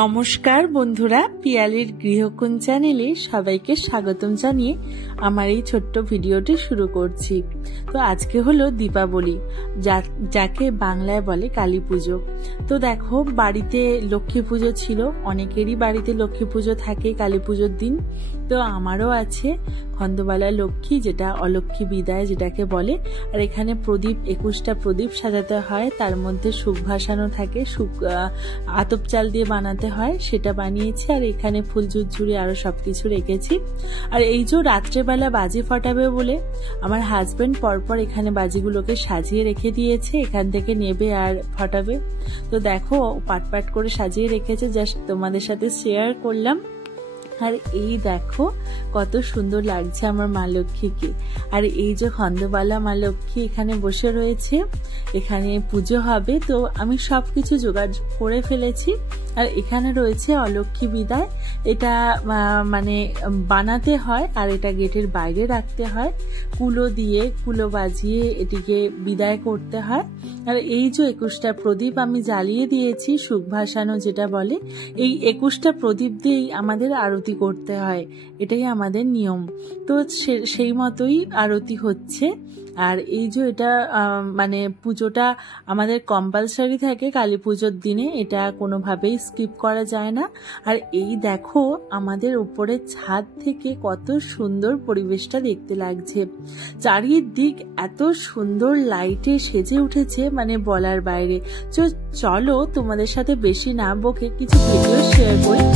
নমস্কার বন্ধুরা, পিয়ালির গৃহকোণ চ্যানেলে সবাইকে স্বাগতম জানিয়ে আমার এই ছোট্ট ভিডিওটি শুরু করছি। তো আজকে হলো দীপাবলি, যাকে বাংলায় বলে কালী পুজো। তো দেখো, বাড়িতে লক্ষ্মী পুজো ছিল, অনেকেরই বাড়িতে লক্ষ্মী পুজো থাকে কালী পুজোর দিন। তো আমারও আছে খন্দবালা লক্ষ্মী, যেটা অলক্ষ্মী বিদায় যেটাকে বলে। আর এখানে প্রদীপ 21টা প্রদীপ সাজাতে হয়, তার মধ্যে সুখ ভাসানো থাকে, আতপ চাল দিয়ে বানাতে হয়, সেটা বানিয়েছি। আর এখানে ফুল ঝুরঝুরি আরো সবকিছু রেখেছি। আর এই যে রাত্রেবেলা বাজি ফাটাবে বলে আমার হাজবেন্ড পরপর এখানে বাজিগুলোকে সাজিয়ে রেখে দিয়েছে, এখান থেকে নেবে আর ফাটাবে। তো দেখো, পাট পাট করে সাজিয়ে রেখেছে, জাস্ট তোমাদের সাথে শেয়ার করলাম। আর এই দেখো কত সুন্দর লাগছে আমার মা লক্ষ্মীকে। আর এই যে খন্দবালা মা লক্ষ্মী এখানে বসে রয়েছে, এখানে পুজো হবে। তো আমি সবকিছু জোগাড় করে ফেলেছি। আর এখানে রয়েছে অলক্ষ্মী বিদায়, এটা মানে বানাতে হয় আর এটা গেটের বাইরে রাখতে হয়, কুলো দিয়ে কুলো বাজিয়ে এটিকে বিদায় করতে হয়। আর এই যে 21টা প্রদীপ আমি জ্বালিয়ে দিয়েছি, সুখ ভাসানো যেটা বলে, এই 21টা প্রদীপ দিয়েই আমাদের আরতি করতে হয়, এটাই আমাদের নিয়ম। তো সেই মতোই আরতি হচ্ছে। আর এই যে এটা মানে পুজোটা আমাদের কম্পালসারি থাকে কালী পুজোর দিনে, এটা কোনোভাবেই স্কিপ করা যায় না। আর এই দেখো, আমাদের উপরে ছাদ থেকে কত সুন্দর পরিবেশটা দেখতে লাগছে, চারিদিক এত সুন্দর লাইটে সেজে উঠেছে, মানে বলার বাইরে। চলো তোমাদের সাথে বেশি না বকে কিছু ভিডিও শেয়ার করি।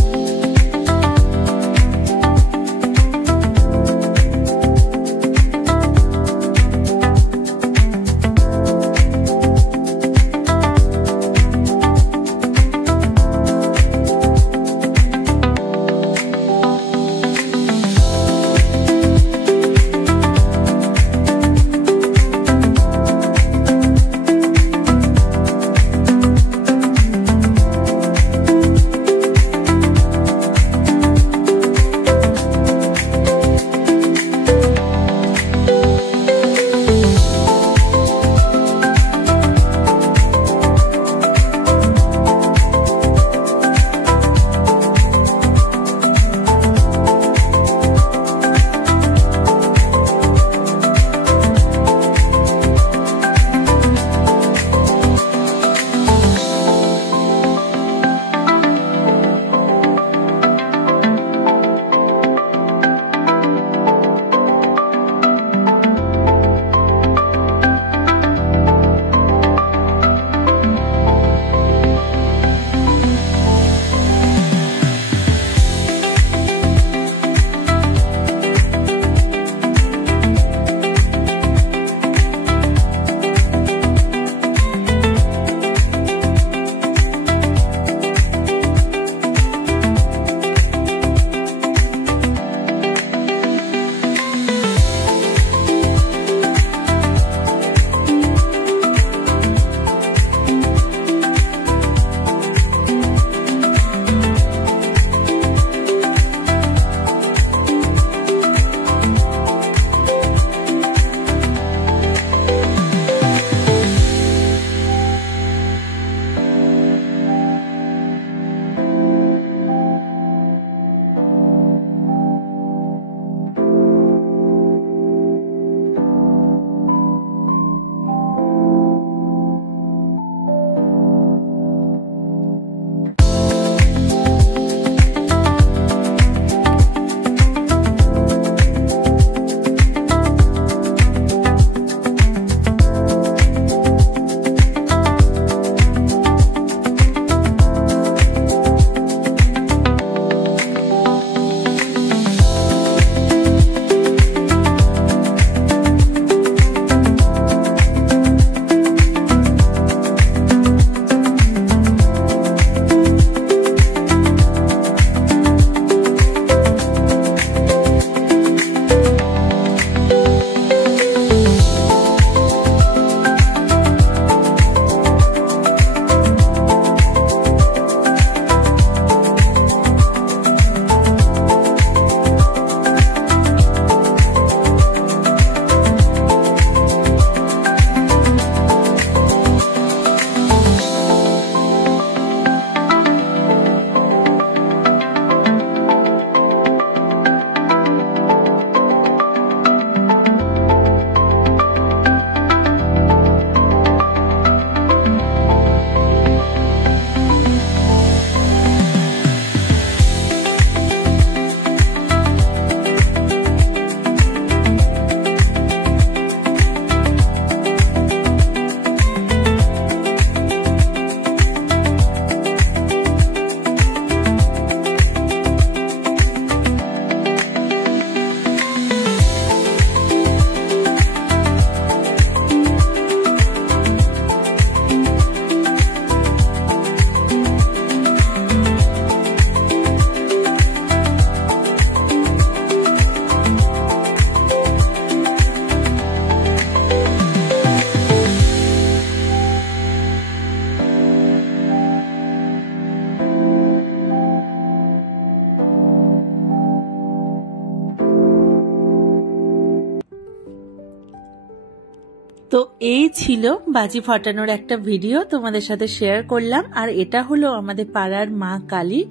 তো এই ছিল বাজি ফাটানোর একটা ভিডিও তোমাদের সাথে শেয়ার করলাম। আর এটা হলো আমাদের পাড়ার মা কালী।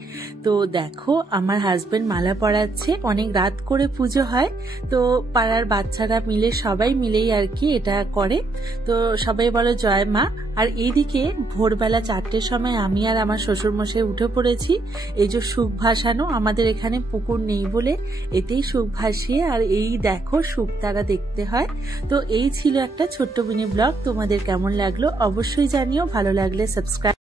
তো দেখো আমার হাজবেন্ড মালা পরাচ্ছে, অনেক রাত করে পুজো হয়, তো পাড়ার বাচ্চারা মিলে সবাই মিলেই আর কি এটা করে। তো সবাই বলো জয় মা। আর এইদিকে ভোরবেলা 4টের সময় আমি আর আমার শ্বশুরমশাই উঠে পড়েছি। এই যে সুখ ভাসানো, আমাদের এখানে পুকুর নেই বলে এতেই সুখ ভাসিয়ে, আর এই দেখো সুখ তারা দেখতে হয়। তো এই ছিল একটা ছোট্ট মিনি ব্লগ। তোমাদের কেমন লাগলো অবশ্যই জানিও, ভালো লাগলে সাবস্ক্রাইব